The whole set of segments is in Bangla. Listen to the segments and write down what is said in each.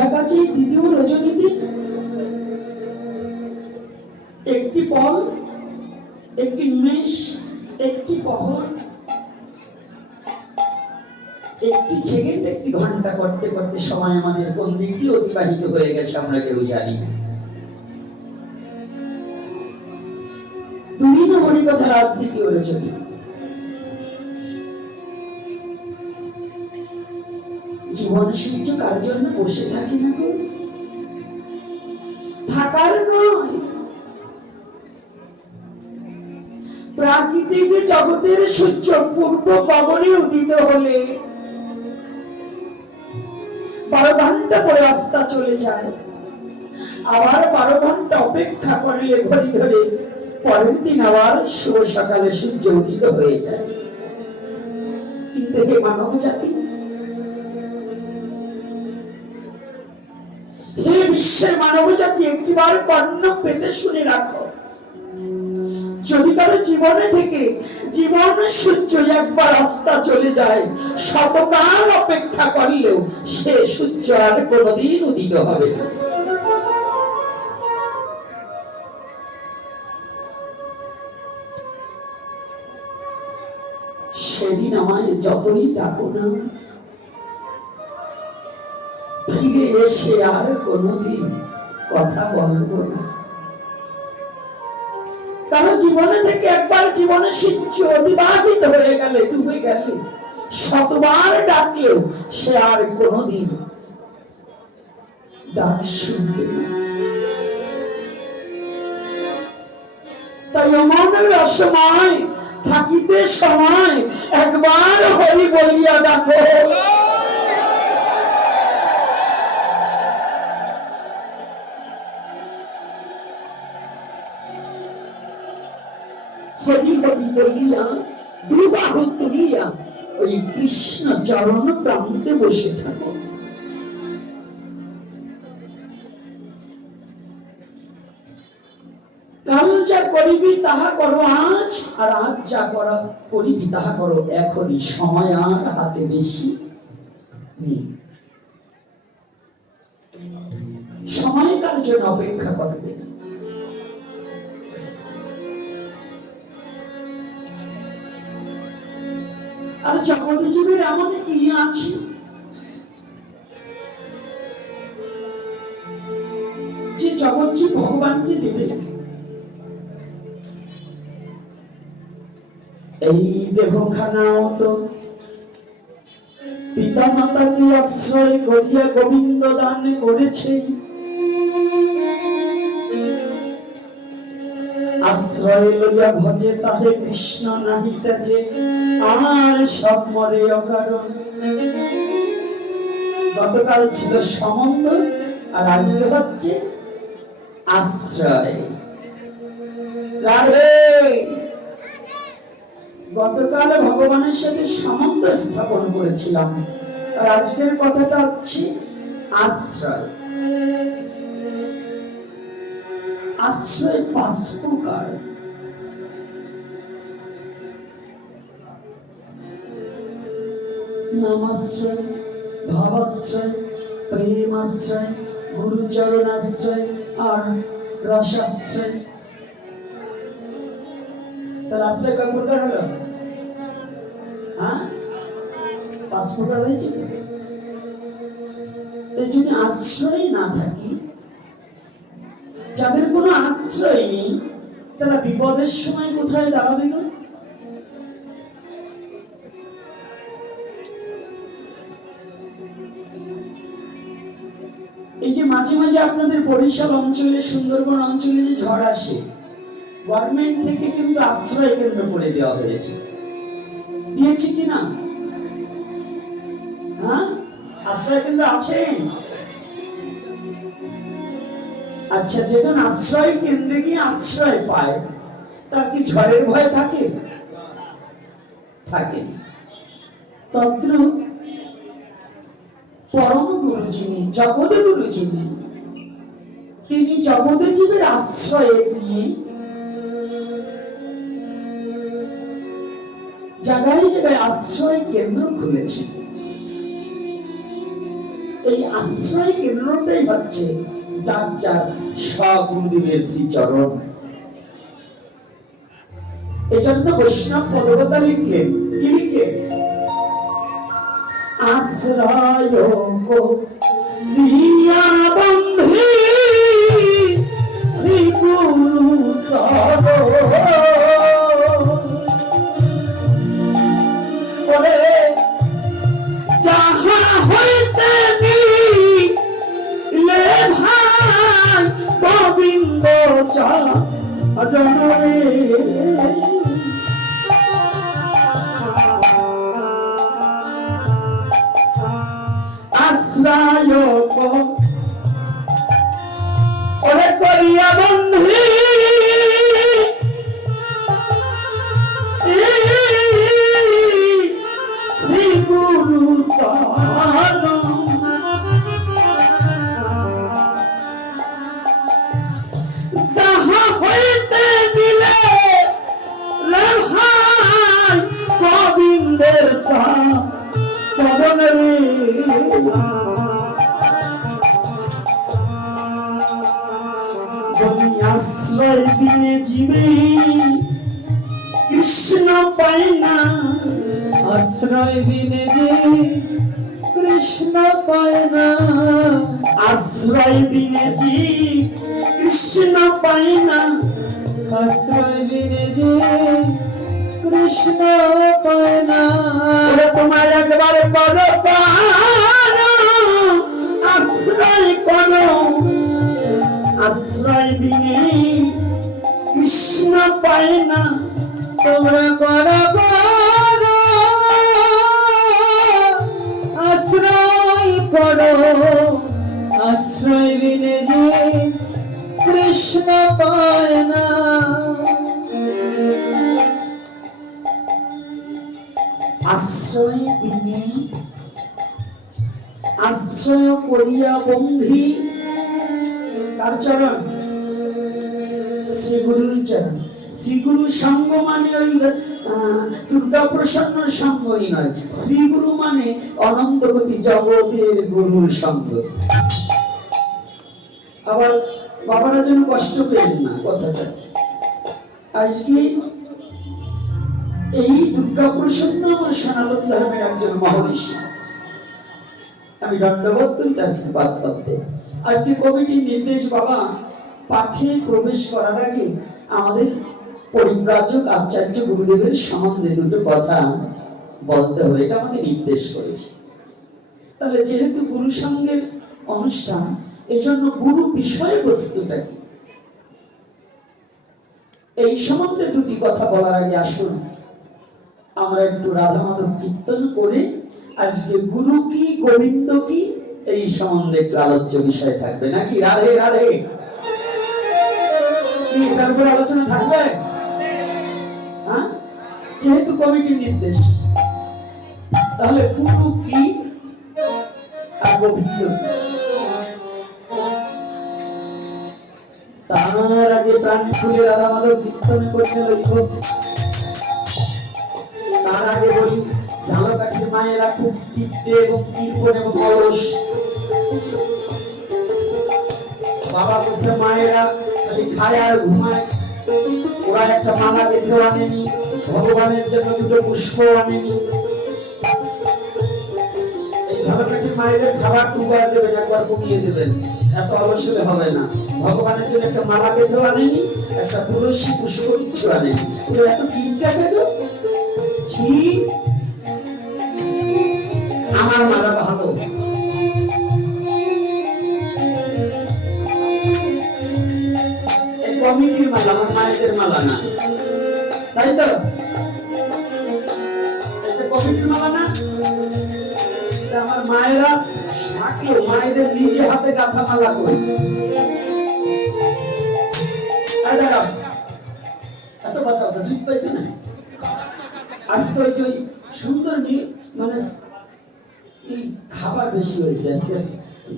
কাছে দ্বিতীয় একটি পল, একটি নিমেষ, একটি পহর একটি সেকেন্ড, একটি ঘণ্টা করতে করতে সময় আমাদের কোন দিক অতিবাহিত হয়ে গেছে আমরা কেউ জানি না। দুদিন হরিকথা রাজনীতি হলো চলি জীবন সূর্য কার জন্য বসে থাকি না থাকার নয়। প্রাকৃতিক জগতের সূর্য পূর্ব উদিত হলে বারো ঘণ্টা পরে চলে যায়। আবার বারো ঘণ্টা অপেক্ষা করলে, ঘড়ি ধরে পরের দিন আবার শুভ সকালে সূর্য উদিত হয়ে যায়। কিন্তু হে মানব জাতি হে বিশ্বের মানব জাতি একটিবার কর্ণ পেতে শুনে রাখো। যদি কারও জীবনে থেকে জীবন সূর্য একবার রাস্তা চলে যায়, শতকাল অপেক্ষা করলেও সে সূর্য আর কোনোদিন উদিত হবে না। সেদিন আমায় যতই ডাকো না ফিরে এসে আর কোনোদিন কথা বলব না। কারণ জীবনে থেকে একবার জীবনে সূর্য অতিবাহিত হয়ে গেলে, ডুবে গেলে, শতবার ডাকলেও সে আর কোনোদিন ডাক শুনবে না। তাই অমনের অসময় থাকিতে সময় একবার হরি বলিয়া ডাকো। ওই কৃষ্ণ চরণ প্রান্তে বসে থাকো। কাল যা করিবি তাহা করো আজ, আর আজ যা করা করিবি তাহা করো এখনই। সময় আর হাতে বেশি সময় কার জন্য অপেক্ষা করবে? না জগৎ জীবের এমন কি আছে? যে জগৎ জীব ভগবানকে দেবে। এই দেহখানাও তো পিতা মাতাকে আশ্রয় করিয়া গোবিন্দ দান করেছে। আশ্রয় লইয়া ভজে তাহে কৃষ্ণ নাহিতেছে। আমার সব মরে অকারণ। গতকাল ছিল সম্বন্ধ আর আজকে হচ্ছে আশ্রয়। রাধে! গতকাল ভগবানের সাথে সম্বন্ধ স্থাপন করেছিলাম। আর আজকের কথাটা হচ্ছে আশ্রয়। আশ্রয় পাঁচ প্রকার। নামাশ্রয় ভাবাশ্রয় প্রেমাশ্রয় গুরুচরণাশ্রয় আর রসাশ্রয় আশ্রয় কয় প্রকার হলো? হ্যাঁ? পাঁচ প্রকার হয়েছে? যদি আশ্রয় না থাকি, যাদের কোনো আশ্রয় নেই, তারা বিপদের সময় কোথায় দাঁড়াবে যে আপনাদের বরিশাল অঞ্চলে, সুন্দরবন অঞ্চলে যে ঝড় আসে গভর্নমেন্ট থেকে কিন্তু আশ্রয় কেন্দ্র করে দেওয়া হয়েছে। দিয়েছে কি না? হ্যাঁ? আশ্রয় কেন্দ্র আছে? আচ্ছা যেজন আশ্রয় কেন্দ্রে গিয়ে আশ্রয় পায়, তার কি ঝড়ের ভয় থাকে? থাকে। তত্র পরম গুরু যিনি জগৎ গুরু যিনি তিনি জগতে জীবের আশ্রয় নিয়ে জায়গায় জায়গায় আশ্রয় কেন্দ্র খুলেছেন এই আশ্রয় কেন্দ্রটাই হচ্ছে যার যার স্বগুরুদেবের শ্রীচরণ। এজন্য বৈষ্ণব পদকতা লিখলেন, কি লিখলেন? আশ্রয় আশ্রয় দিনে জীবে কৃষ্ণ পায় না। আশ্রয় যে কৃষ্ণ পায় না। আশ্রয় দিনে জি কৃষ্ণ পায় না। আশ্রয় যে কৃষ্ণ তোমার একবার করো আশ্রয় করো। আশ্রয় দিনে কৃষ্ণ পায় না তোমরা করো করো, আশ্রয় করো। আশ্রয় বিনে কৃষ্ণ পায় না আশ্রয় দিনে আশ্রয় করিয়া বন্ধি তার চরণ শ্রী চরণ। গুরু মানে ওই দুর্গা প্রসন্ন সঙ্গই নয়। মানে জগতের গুরুর সঙ্গ। আবার বাবারা যেন কষ্ট পেলেন না কথাটা। আজকে এই দুর্গা প্রসন্ন আমার সনাতন ধর্মের একজন মহর্ষি আমি দণ্ডবোধ করি, তার শ্রীপাদ করতে। আজকে কমিটির নির্দেশ, বাবা, পাঠে প্রবেশ করার আগে আমাদের পরিব্রাজক আচার্য গুরুদেবের সম্বন্ধে দুটো কথা বলতে হবে, এটা আমাকে নির্দেশ করেছে। তাহলে যেহেতু গুরু সঙ্গের অনুষ্ঠান এই জন্য গুরু বিষয়ে বিষয়বস্তুটা কি? এই সম্বন্ধে দুটি কথা বলার আগে আসুন। আমরা একটু রাধা মাধব কীর্তন করে। আজকে গুরু কি, গোবিন্দ কি, এই সম্বন্ধে একটু আলোচ্য বিষয় থাকবে। নাকি? রাধে রাধে। আলোচনা থাকবে? হ্যাঁ? যেহেতু কমিটির নির্দেশ। তাহলে গুরু কি, আর গোবিন্দ তার আগে প্রাণ খুলে রাধা মাধব কীর্তন করতে লইব। তার আগে বলি ঝালকাঠির মায়েরা খুব চিত্তে এবং কীর্তন এবং অলস। বাবা বলছে, মায়েরা খালি খায় আর ঘুমায়। ওরা একটা মালা দেখেও আনেনি, ভগবানের জন্য দুটো পুষ্প আনেনি। এই ঝালকাঠির মায়েদের খাবার দুবার দেবেন একবার কমিয়ে দেবেন। এত হলে হবে না। ভগবানের জন্য একটা মালা দেখেও আনেনি, একটা তুলসী পুষ্প কিচ্ছু আনেনি। এত কিনতে পেল ছি আমার মালা ভালো কমিটির মালা আমার মায়েদের মালা না। তাই তো? কমিটির মালা আমার মায়েরা থাকলেও মায়েদের নিজে হাতে গাঁথা মালা করে। এত বাঁচাও তো জিত পাইছে না? আজকে ওই যে ওই সুন্দর মানে খাবার বেশি হয়েছে, আজকে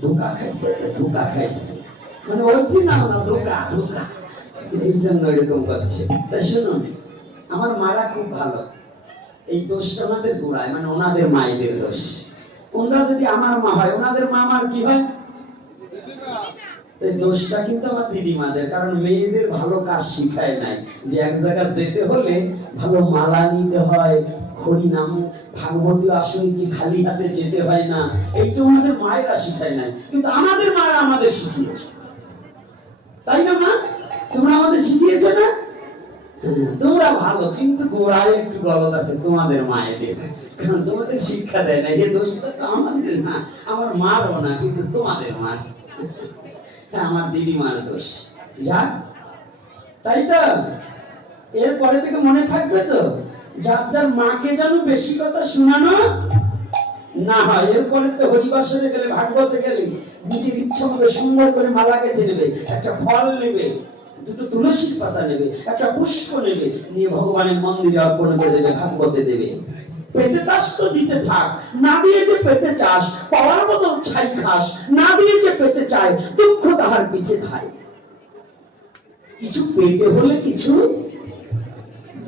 ধোকা খাইছে ধোকা খাইছে। মানে না, ধোকা ধোকা। এই জন্য এরকম করছে। তাই শুনুন আমার মারা খুব ভালো। এই দোষটা আমাদের গোড়ায় মানে ওনাদের মায়েদের দোষ। ওনারা যদি আমার মা হয়, ওনাদের মা আমার কি হয়? দোষটা কিন্তু আমার দিদিমাদের কারণ মেয়েদের ভালো কাজ শিখায় নাই। যে এক জায়গায় যেতে হলে ভালো মালা নিতে হয় হরি নাম ভাগবতী আসলে কি খালি হাতে যেতে হয় না এইটা ওনাদের মায়েরা শিখায় নাই। কিন্তু আমাদের মায়েরা আমাদের শিখিয়েছে। তাই না মা? তোমরা আমাদের শিখিয়েছো না? হ্যাঁ, তোমরা ভালো কিন্তু গোড়ায় একটু গলত আছে তোমাদের মায়েদের। কারণ তোমাদের শিক্ষা দেয় না এই দোষটা তো আমাদের না আমার মারও না কিন্তু তোমাদের মা। হ্যাঁ আমার দিদিমার দোষ যাক, তাই তো। এরপরে থেকে মনে থাকবে তো, যার যার মাকে যেন বেশি কথা শোনানো না হয়, এরপরে তো হরিবাসরে গেলে, ভাগবতে গেলে নিজের ইচ্ছা মতো সুন্দর করে মালা গেঁথে নেবে, একটা ফল নেবে, দুটো তুলসীর পাতা নেবে, একটা পুষ্প নেবে, নিয়ে ভগবানের মন্দিরে অর্পণ করে দেবে, ভাগবতে দেবে। পেতে চাস তো দিতে থাক। না দিয়ে যে পেতে চাস, পাওয়ার বদল ছাই খাস। না দিয়ে যে পেতে চায়, দুঃখ তাহার পিছে খায় কিছু পেতে হলে কিছু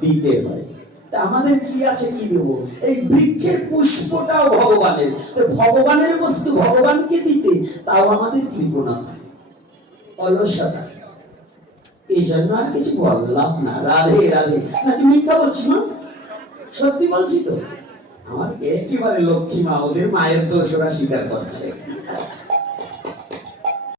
দিতে হয়। তা আমাদের কি আছে, কি দেবো? এই বৃক্ষের পুষ্পটাও ভগবানের। ভগবানের বস্তু ভগবানকে দিতে, তাও আমাদের কৃপণতা অলসতা। এই জন্য আর কিছু বললাম না। রাধে রাধে। নাকি মিথ্যা বলছি না সত্যি বলছি তো? আমার একেবারে লক্ষ্মী মা ওদের মায়ের দোষ ওরা স্বীকার করছে।